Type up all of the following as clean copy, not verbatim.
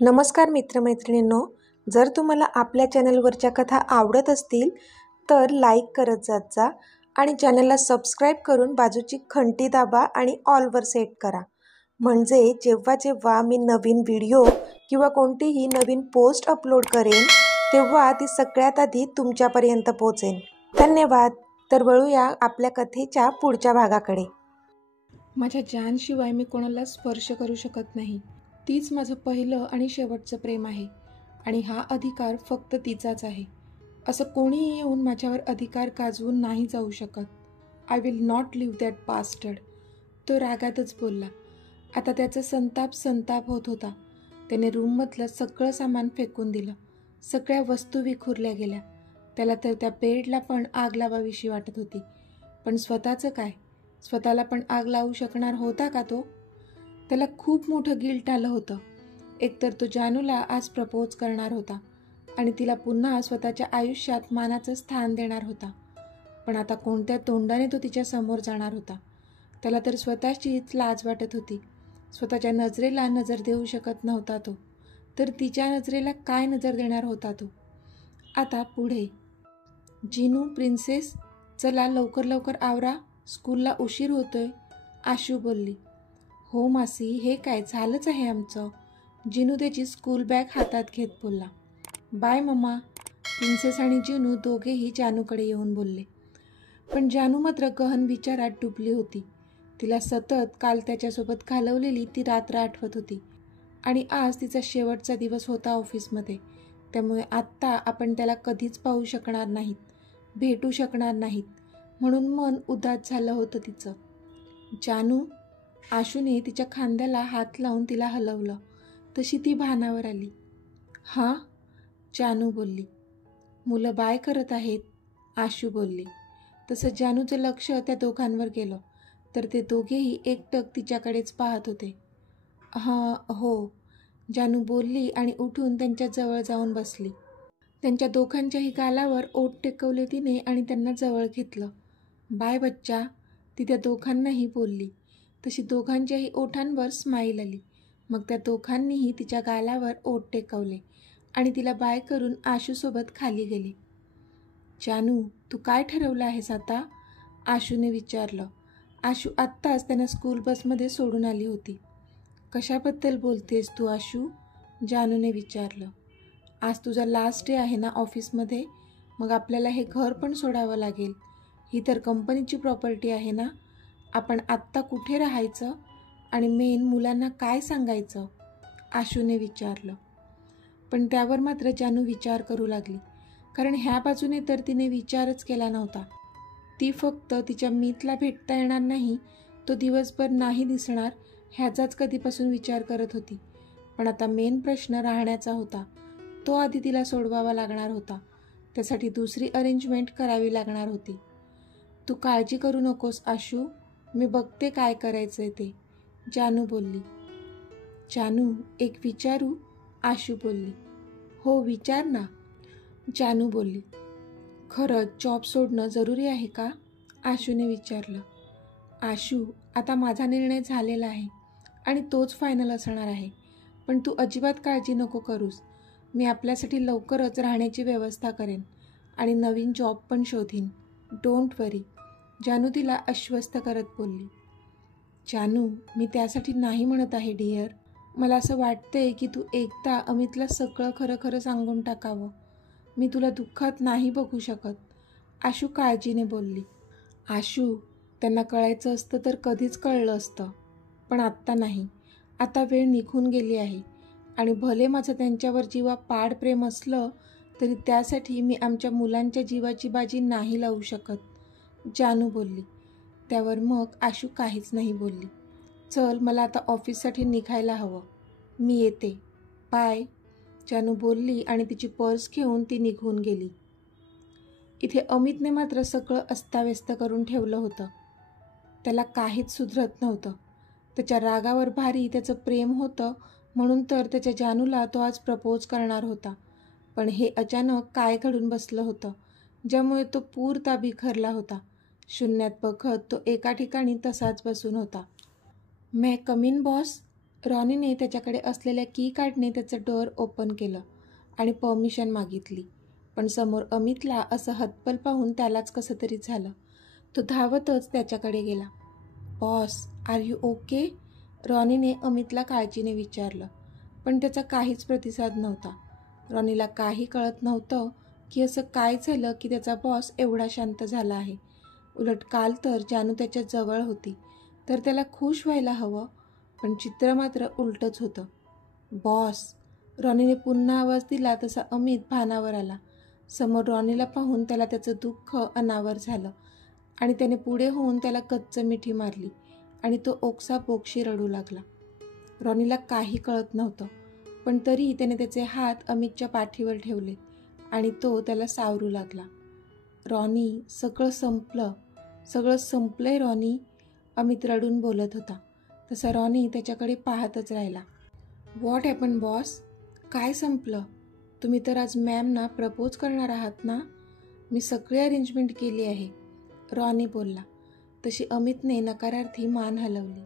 नमस्कार मित्रमैत्रिणींनो, जर तुम्हाला आपल्या चॅनलवरच्या कथा आवडत असतील तर लाईक करत जात जा आणि चॅनलला सबस्क्राईब करून बाजूची घंटी दाबा आणि ऑलवर सेट करा. म्हणजे जेव्हा जेव्हा मी नवीन व्हिडिओ किंवा कोणतीही नवीन पोस्ट अपलोड करेन तेव्हा ती सगळ्यात आधी तुमच्यापर्यंत पोहोचेल. धन्यवाद. तर वळूया आपल्या कथेच्या पुढच्या भागाकडे. माझ्या जानशिवाय मी कोणाला स्पर्श करू शकत नाही. तीच माझं पहिलं आणि शेवटचं प्रेम आहे आणि हा अधिकार फक्त तिचाच आहे. असं कोणीही येऊन माझ्यावर अधिकार गाजवून नाही जाऊ शकत. I will not leave that bastard. तो रागातच बोलला. आता त्याचा संताप होत होता. त्याने रूममधलं सगळं सामान फेकून दिलं. सगळ्या वस्तू विखुरल्या गेल्या. त्याला तर त्या बेडला पण आग लावावीशी वाटत होती. पण स्वतःचं काय? स्वतःला पण आग लावू शकणार होता का तो? त्याला खूप मोठं गिल्ट आलं होतं. एकतर तो जानूला आज प्रपोज करणार होता आणि तिला पुन्हा स्वतःच्या आयुष्यात मानाचं स्थान देणार होता. पण आता कोणत्या तोंडाने तो तिच्या समोर जाणार होता? त्याला तर स्वतःचीच लाज वाटत होती. स्वतःच्या नजरेला नजर देऊ शकत नव्हता तो, तर तिच्या नजरेला काय नजर देणार होता तो? आता पुढे. जिनू प्रिन्सेस, चला लवकर आवरा, स्कूलला उशीर होतोय, आशू बोलली. हो मासी, हे काय झालंच आहे आमचं. जिनू त्याची स्कूल बॅग हातात घेत बोलला. Bye mamma. प्रिन्सेस आणि जिनू दोघेही जानूकडे येऊन बोलले. पण जानू मात्र गहन विचारात डुबली होती. तिला सतत काल त्याच्यासोबत घालवलेली ती रात्र आठवत होती आणि आज तिचा शेवटचा दिवस होता ऑफिसमध्ये. त्यामुळे आत्ता आपण त्याला कधीच पाहू शकणार नाहीत, भेटू शकणार नाहीत, म्हणून मन उदास झालं होतं तिचं. जानू. आशूने तिच्या खांद्याला हात लावून तिला हलवलं. तशी ती भानावर आली. हां, जानू बोलली. मुलं बाय करत आहेत, आशू बोलली. तसं जानूचं लक्ष त्या दोघांवर गेलं तर ते दोघेही एकटक तिच्याकडेच पाहत होते. हां हो, जानू बोलली आणि उठून त्यांच्या जवळ जाऊन बसली. त्यांच्या दोघांच्याही गालावर ओठ टेकवले तिने आणि त्यांना जवळ घेतलं. बाय बच्चा, ती त्या दोघांनाही बोलली. तशी दोघांच्याही ओठांवर स्माईल आली. मग त्या दोघांनीही तिच्या गालावर ओठ टेकवले आणि तिला बाय करून आशूसोबत खाली गेले. जानू, तू काय ठरवलं आहेस आता? आशूने विचारलं. आशू आत्ताच त्यांना स्कूल बसमध्ये सोडून आली होती. कशाबद्दल बोलतेस तू आशू? जानूने विचारलं. आज तुझा लास्ट डे आहे ना ऑफिसमध्ये, मग आपल्याला हे घर पण सोडावं लागेल. ही तर कंपनीची प्रॉपर्टी आहे ना. आपण आत्ता कुठे राहायचं आणि मेन मुलांना काय सांगायचं? आशूने विचारलं. पण त्यावर मात्र जानू विचार करू लागली, कारण ह्या बाजूने तर तिने विचारच केला नव्हता. ती फक्त तिच्या मीतला भेटता येणार नाही, तो दिवसभर नाही दिसणार ह्याचाच कधीपासून विचार करत होती. पण आता मेन प्रश्न राहण्याचा होता. तो आधी तिला सोडवावा लागणार होता. त्यासाठी दुसरी अरेंजमेंट करावी लागणार होती. तू काळजी करू नकोस आशू, मी बघते काय करायचंय ते, जानू बोलली. जानू, एक विचारू? आशू बोलली. हो विचार ना, जानू बोलली. खरंच जॉब सोडणं जरुरी आहे का? आशूने विचारलं. आशू, आता माझा निर्णय झालेला आहे आणि तोच फायनल असणार आहे. पण तू अजिबात काळजी नको करूस. मी आपल्यासाठी लवकरच राहण्याची व्यवस्था करेन आणि नवीन जॉब पण शोधीन. डोंट वरी, जानू तिला आश्वस्त करत बोलली. जानू, मी त्यासाठी नाही म्हणत आहे डिअर. मला असं वाटतंय की तू एकदा अमितला सगळं खरं सांगून टाकावं. मी तुला दुःखात नाही बघू शकत, आशू काळजीने बोलली. आशू, त्यांना कळायचं असतं तर कधीच कळलं असतं, पण आत्ता नाही. आता वेळ निघून गेली आहे आणि भले माझं त्यांच्यावर जीवापाड प्रेम असलं तरी त्यासाठी मी आमच्या मुलांच्या जीवाची बाजी नाही लावू शकत, जानू बोलली. त्यावर मग आशू काहीच नाही बोलली. चल, मला आता ऑफिससाठी निघायला हवं, मी येते, बाय, जानू बोलली आणि तिची पर्स घेऊन ती निघून गेली. इथे अमितने मात्र सगळं अस्ताव्यस्त करून ठेवलं होतं. त्याला काहीच सुधरत नव्हतं. त्याच्या रागावर भारी त्याचं प्रेम होतं, म्हणून तर त्याच्या जानूला तो आज प्रपोज करणार होता. पण हे अचानक काय घडून बसलं होतं, ज्यामुळे तो पूर्णतः बिखरला होता. शून्यात बघत तो एका ठिकाणी तसाच बसून होता. मैं कम इन बॉस? रॉनीने त्याच्याकडे असलेल्या की कार्डने त्याचं डोअर ओपन केलं आणि परमिशन मागितली. पण समोर अमितला असं हतबल पाहून त्यालाच कसं तरी झालं. तो धावतच त्याच्याकडे गेला. Boss, are you okay? रॉनीने अमितला काळजीने विचारलं. पण त्याचा काहीच प्रतिसाद नव्हता. रॉनीला काही कळत नव्हतं की असं काय झालं की त्याचा बॉस एवढा शांत झाला आहे. उलट काल तर जानू त्याच्या जवळ होती, तर त्याला खुश व्हायला हवं, पण चित्र मात्र उलटंच होतं. बॉस, रॉनीने पुन्हा आवाज दिला तसा अमित भानावर आला. समोर रॉनीला पाहून त्याला त्याचं दुःख अनावर झालं आणि त्याने पुढे होऊन त्याला कच्च मिठी मारली आणि तो ओक्साबोक्शी रडू लागला. रॉनीला काही कळत नव्हतं, पण तरी त्याने त्याचे हात अमितच्या पाठीवर ठेवले आणि तो त्याला सावरू लागला. रॉनी, सगळं संपलंय रॉनी, अमित रडून बोलत होता. तसा रॉनी त्याच्याकडे पाहतच राहिला. What happen boss? काय संपलं? तुम्ही तर आज मॅमना प्रपोज करणार आहात ना? मी सगळी अरेंजमेंट केली आहे, रॉनी बोलला. तशी अमितने नकारार्थी मान हलवली.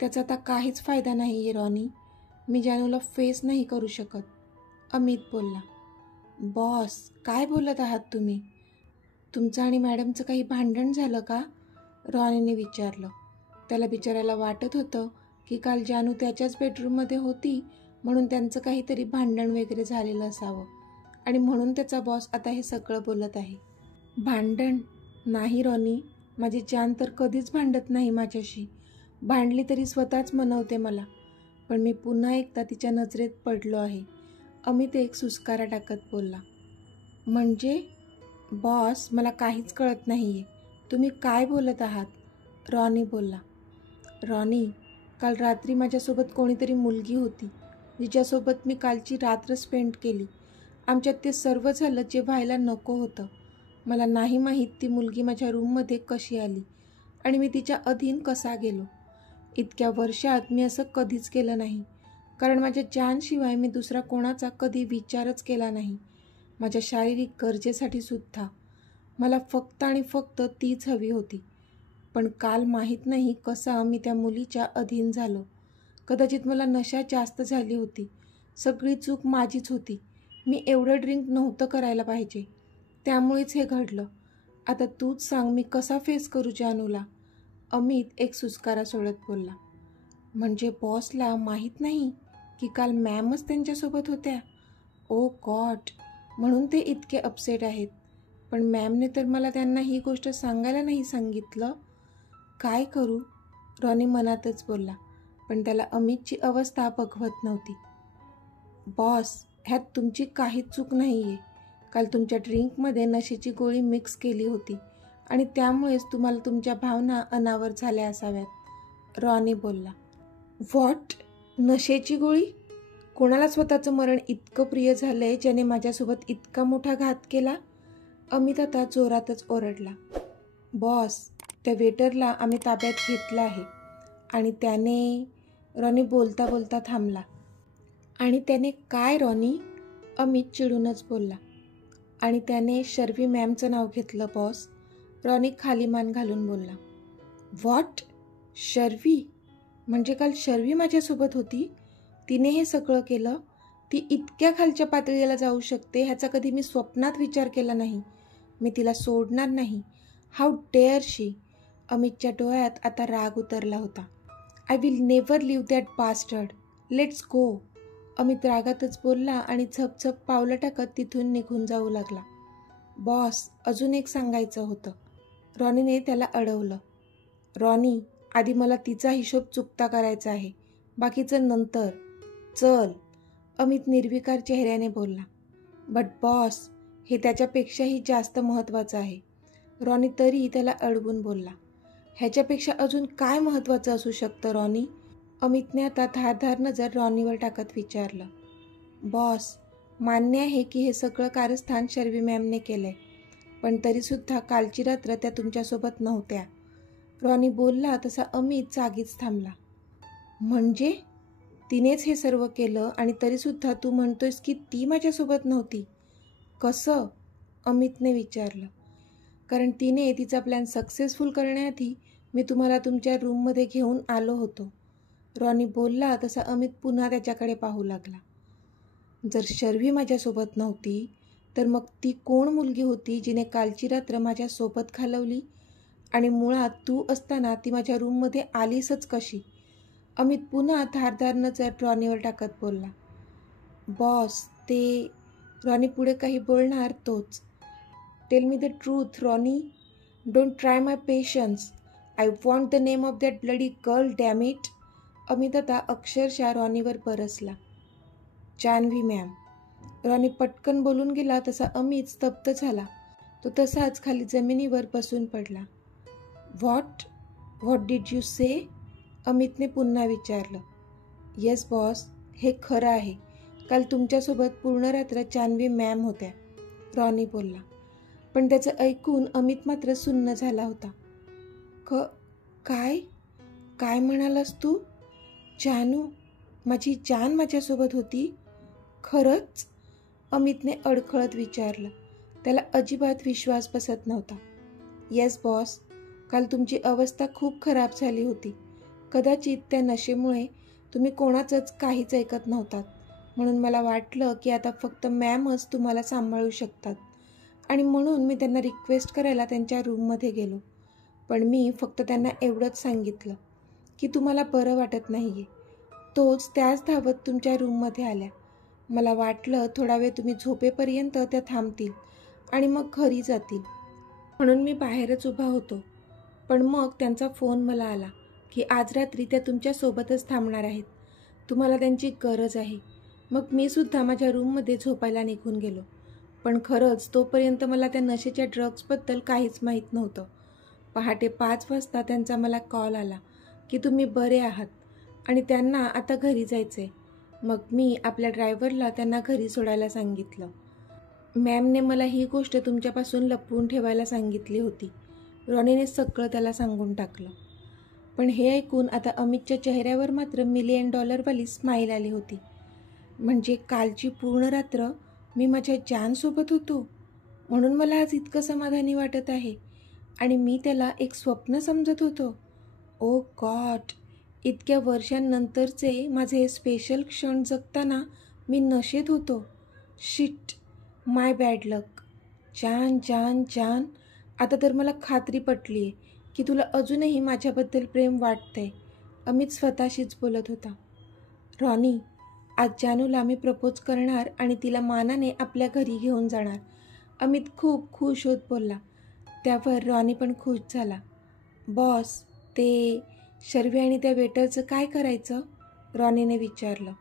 त्याचा आता काहीच फायदा नाही आहे रॉनी, मी जानूला फेस नाही करू शकत, अमित बोलला. बॉस, काय बोलत आहात तुम्ही? तुमचं आणि मॅडमचं काही भांडण झालं का? रॉनीने विचारलं. त्याला बिचारायला वाटत होतं की काल जानू त्याच्याच बेडरूममध्ये होती म्हणून त्यांचं काहीतरी भांडण वगैरे झालेलं असावं आणि म्हणून त्याचा बॉस आता हे सगळं बोलत आहे. भांडण नाही रॉनी, माझी जान तर कधीच भांडत नाही माझ्याशी. भांडली तरी स्वतःच मनवते मला. पण मी पुन्हा एकदा तिच्या नजरेत पडलो आहे, अमित एक सुस्कारा टाकत बोलला. म्हणजे? बॉस, मला काहीच कळत नाही आहे, तुम्ही काय बोलत आहात? रॉनी बोलला. रॉनी, काल रात्री माझ्यासोबत कोणीतरी मुलगी होती जिच्यासोबत मी कालची रात्र स्पेंड केली. आमच्यात ते सर्व झालं जे व्हायला नको होतं. मला नाही माहीत ती मुलगी माझ्या रूममध्ये कशी आली आणि मी तिच्या अधीन कसा गेलो. इतक्या वर्षात मी असं कधीच केलं नाही, कारण माझ्या जानशिवाय मी दुसरा कोणाचा कधी विचारच केला नाही. माझ्या शारीरिक गरजेसाठी सुद्धा मला फक्त आणि फक्त तीच हवी होती. पण काल माहीत नाही कसा मी त्या मुलीच्या अधीन झालो. कदाचित मला नशा जास्त झाली होती. सगळी चूक माझीच होती. मी एवढं ड्रिंक नव्हतं करायला पाहिजे, त्यामुळेच हे घडलं. आता तूच सांग, मी कसा फेस करू जानूला? अमित एक सुस्कारा सोडत बोलला. म्हणजे बॉसला माहीत नाही की काल मॅमच त्यांच्यासोबत होत्या? ओ गॉड, म्हणून ते इतके अपसेट आहेत. पण मॅमने तर मला त्यांना ही गोष्ट सांगायला नाही सांगितलं. काय करू? रॉनी मनातच बोलला, पण त्याला अमितची अवस्था बघवत नव्हती. बॉस, ह्यात तुमची काहीच चूक नाही आहे. काल तुमच्या ड्रिंकमध्ये नशेची गोळी मिक्स केली होती आणि त्यामुळेच तुम्हाला तुमच्या भावना अनावर झाल्या असाव्यात, रॉनी बोलला. व्हॉट? नशेची गोळी? कोणाला स्वतःचं मरण इतकं प्रिय झालं आहे ज्याने माझ्यासोबत इतका मोठा घात केला? अमित आता जोरातच ओरडला. बॉस, त्या वेटरला आम्ही ताब्यात घेतलं आहे आणि त्याने, रॉनी बोलता बोलता थांबला. आणि त्याने काय रॉनी? अमित चिडूनच बोलला. आणि त्याने शर्वी मॅमचं नाव घेतलं बॉस, रॉनी खाली मान घालून बोलला. व्हॉट? शर्वी? म्हणजे काल शर्वी माझ्यासोबत होती? तिने हे सगळं केलं? ती इतक्या खालच्या पातळीला जाऊ शकते ह्याचा कधी मी स्वप्नात विचार केला नाही. मी तिला सोडणार नाही. How dare she? अमितच्या डोळ्यात आता राग उतरला होता. I will never leave that bastard. Let's go. Amit रागातच बोलला आणि झपझप पावलं टाकत तिथून निघून जाऊ लागला. बॉस, अजून एक सांगायचं होतं, रॉनीने त्याला अडवलं. रॉनी, आधी मला तिचा हिशोब चुकता करायचा आहे, बाकीचं नंतर. चल, अमित निर्विकार चेहऱ्याने बोलला. बट बॉस, हे त्याच्यापेक्षाही जास्त महत्त्वाचं आहे, रॉनी तरी त्याला अडवून बोलला. ह्याच्यापेक्षा अजून काय महत्त्वाचं असू शकतं रॉनी? अमितने आता धारधार नजर रॉनीवर टाकत विचारलं. बॉस, मान्य आहे की हे सगळं कारस्थान शर्वी मॅमने केलं आहे, पण तरीसुद्धा कालची रात्र त्या तुमच्यासोबत नव्हत्या, रॉनी बोलला. तसा अमित जागीच थांबला. म्हणजे? तिनेच हे सर्व केलं आणि तरीसुद्धा तू म्हणतोयस की ती माझ्यासोबत नव्हती? कसं? अमितने विचारलं. कारण तिने तिचा प्लॅन सक्सेसफुल करण्याआधी मी तुम्हाला तुमच्या रूममध्ये घेऊन आलो होतो. रॉनी बोलला तसा अमित पुन्हा त्याच्याकडे पाहू लागला. जर शर्वी माझ्यासोबत नव्हती तर मग ती कोण मुलगी होती जिने कालची रात्र माझ्यासोबत घालवली? आणि मुळात तू असताना ती माझ्या रूममध्ये आलीसच कशी? अमित पुन्हा धारदार नजर रॉनीवर टाकत बोलला. बॉस, ते रॉनी पुढे काही बोलणार तोच. Tell me the truth Ronnie. Don't try my patience. I want the name of that bloody girl, dam it. Amit आता अक्षरशः रॉनीवर बरसला. जान्हवी मॅम. रॉनी पटकन बोलून गेला तसा अमित स्तब्ध झाला. तो तसाच खाली जमिनीवर बसून पडला. व्हॉट डिड यू से? अमितने पुन्हा विचारलं. येस बॉस, हे खरं आहे. काल तुमच्यासोबत पूर्ण रात्र जान्हवी मॅम होत्या, रॉनी बोलला. पण त्याचं ऐकून अमित मात्र सुन्न झाला होता. काय म्हणालास तू? जानू, माझी जान माझ्यासोबत होती? खरंच? अमितने अडखळत विचारलं. त्याला अजिबात विश्वास बसत नव्हता. येस बॉस, काल तुमची अवस्था खूप खराब झाली होती. कदाचित त्या नशेमुळे तुम्ही कोणाचंच काहीच ऐकत नव्हतात. म्हणून मला वाटलं की आता फक्त मॅमच तुम्हाला सांभाळू शकतात आणि म्हणून मी त्यांना रिक्वेस्ट करायला त्यांच्या रूममध्ये गेलो. पण मी फक्त त्यांना एवढंच सांगितलं की तुम्हाला बरं वाटत नाही आहे. त्याच धावत तुमच्या रूममध्ये आल्या. मला वाटलं थोडा वेळ तुम्ही झोपेपर्यंत त्या थांबतील आणि मग घरी जातील, म्हणून मी बाहेरच उभा होतो. पण मग त्यांचा फोन मला आला की आज रात्री त्या तुमच्यासोबतच थांबणार आहेत. तुम्हाला त्यांची गरज आहे. मग मी सुद्धा माझ्या रूममध्ये झोपायला निघून गेलो. पण खरंच तोपर्यंत मला त्या नशेच्या ड्रग्सबद्दल काहीच माहीत नव्हतं. पहाटे 5 वाजता त्यांचा मला कॉल आला की तुम्ही बरे आहात आणि त्यांना आता घरी जायचं आहे. मग मी आपल्या ड्रायव्हरला त्यांना घरी सोडायला सांगितलं. मॅमने मला ही गोष्ट तुमच्यापासून लपवून ठेवायला सांगितली होती. रॉनीने सगळं त्याला सांगून टाकलं. पण हे ऐकून आता अमितच्या चेहऱ्यावर मात्र $1,000,000वाली स्माईल आली होती. म्हणजे कालची पूर्ण रात्र मी माझ्या जानसोबत होतो, म्हणून मला आज इतकं समाधानी वाटत आहे आणि मी त्याला एक स्वप्न समजत होतो. ओ गॉड, इतक्या वर्षांनंतरचे माझे हे स्पेशल क्षण जगताना मी नशेत होतो. शिट, माय बॅड लक. जान, आता तर मला खात्री पटली आहे की तुला अजूनही माझ्याबद्दल प्रेम वाटतंय. अमित स्वतःशीच बोलत होता. रॉनी, आज जानूला मी प्रपोज करणार आणि तिला मानाने आपल्या घरी घेऊन जाणार. अमित खूप खुश होत बोलला. त्यावर रॉनी पण खुश झाला. बॉस, ते शर्वी आणि त्या वेटरचं काय करायचं? रॉनीने विचारलं.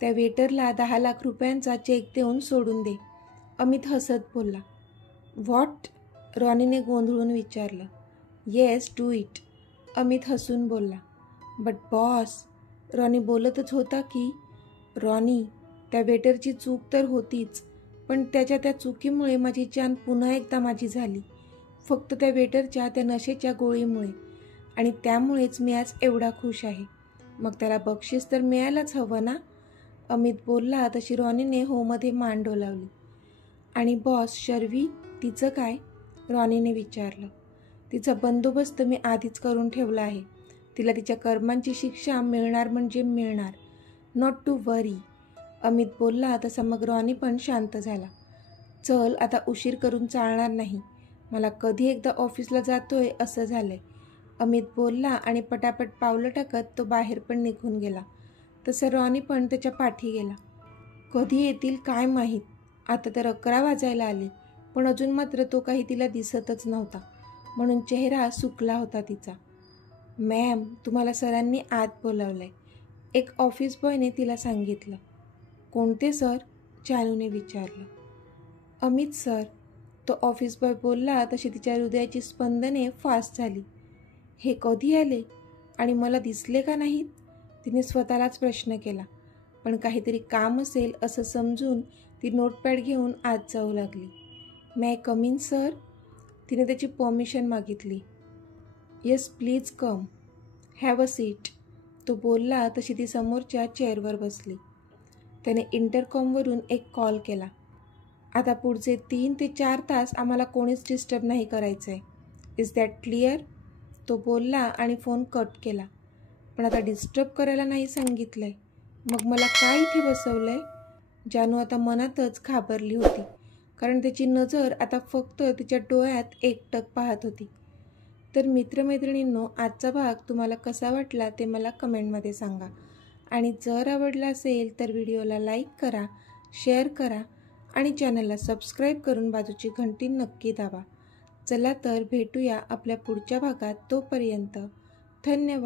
त्या वेटरला 10 लाख रुपयांचा चेक देऊन सोडून दे, अमित हसत बोलला. व्हॉट? रॉनीने गोंधळून विचारलं. येस, डू इट, अमित हसून बोलला. बट बॉस, रॉनी बोलतच होता की. रॉनी, त्या वेटरची चूक तर होतीच, पण त्या चुकीमुळे माझी जान पुन्हा एकदा माझी झाली. फक्त त्या वेटरच्या त्या नशेच्या गोळीमुळे. आणि त्यामुळेच मी आज एवढा खुश आहे. मग त्याला बक्षीस तर मिळायलाच हवं ना? अमित बोलला तशी रॉनीने होमध्ये मान डोलावली. आणि बॉस, शर्वी, तिचं काय? रॉनीने विचारलं. तिचा बंदोबस्त मी आधीच करून ठेवला आहे. तिला तिच्या कर्मांची शिक्षा मिळणार म्हणजे मिळणार. नॉट टू वरी, अमित बोलला तसा मग रॉनी पण शांत झाला. चल, आता उशीर करून चालणार नाही. मला कधी एकदा ऑफिसला जातोय असं झालंय, अमित बोलला आणि पटापट पावलं टाकत तो बाहेर पण निघून गेला. तसं रॉनी पण त्याच्या पाठी गेला. कधी येतील काय माहीत. आता तर 11 वाजायला आले, पण अजून मात्र तो काही तिला दिसतच नव्हता, म्हणून चेहरा सुकला होता तिचा. मॅम, तुम्हाला सरांनी आत बोलावलंय, एक ऑफिस बॉयने तिला सांगितलं. कोणते सर? जानूने विचारलं. अमित सर, तो ऑफिस बॉय बोलला तशी तिच्या हृदयाची स्पंदने फास्ट झाली. हे कधी आले आणि मला दिसले का नाहीत? तिने स्वतःलाच प्रश्न केला. पण काहीतरी काम असेल असं समजून ती नोटपॅड घेऊन आत जाऊ लागली. मे आय कम इन सर? तिने त्याची परमिशन मागितली. Yes please come, have a seat, तो बोलला तशी ती समोरच्या चेअरवर बसली. त्याने इंटरकॉमवरून एक कॉल केला. आता पुढचे 3 ते 4 तास आम्हाला कोणीच डिस्टर्ब नाही करायचं आहे. Is that clear? तो बोलला आणि फोन कट केला. पण आता डिस्टर्ब करायला नाही सांगितलं आहे. मग मला काय इथे बसवलं आहे? जानू आता मनातच घाबरली होती, कारण त्याची नजर आता फक्त तिच्या डोळ्यात एकटक पाहत होती. तर मित्रमैत्रिणींनो, आजचा भाग तुम्हाला कसा वाटला ते मला कमेंटमध्ये सांगा. आणि जर आवडला असेल तर व्हिडिओला लाईक करा, शेअर करा आणि चॅनलला सबस्क्राईब करून बाजूची घंटी नक्की दाबा. चला तर भेटूया आपल्या पुढच्या भागात. तोपर्यंत धन्यवाद.